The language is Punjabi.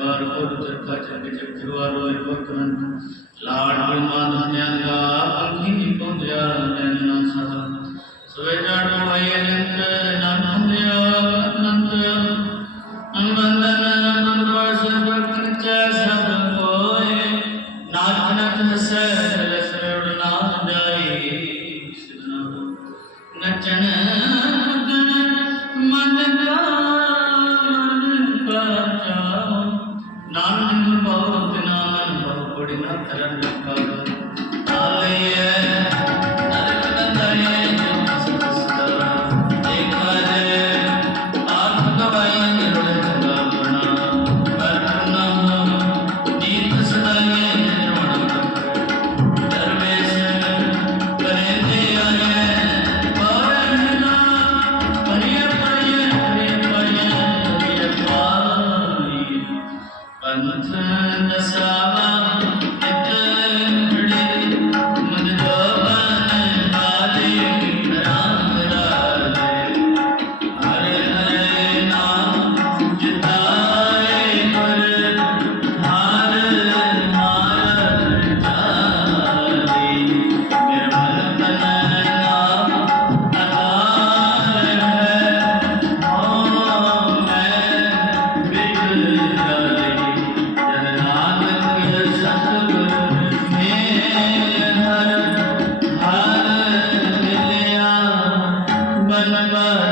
ਨੰਗੈ ਕਾਰ ਕੋਟ ਚਰਖਾ ਚੱਕ ਚੱਕ ਜਵਾਰ ਹੋਏ ਕੋਤਨ ਲਾੜ ਬਲਮਾਨ ਧਨਿਆਗਾ ਅੰਗੀ ਪਹੁੰਚਿਆ ਨੈਣਾ ਸਹਾ। ਸਵੇ ਜੜ ਹੋਏ ਅਨੰਤ, ਨਾਮ ਹੁੰਦਿਆ ਅਨੰਤ ਅਨੰਦਨ ਮੰਦਰ ਸਰਬਨ ਚੈ ਸਭ ਕੋਏ ਨਾਥ ਨਥ ਹਸੈ ਲਸੜ ਨਾ ਜਾਈ ਸਿਧਨਾ ਨਚਨ ਮੁਦਨ ನಾನು ನಿಮ್ಮ ಪಾವು ನಾನು ಪಾವು ಕೊಡಿನ ತರಬೇಕಾದ أنت سامح أكبر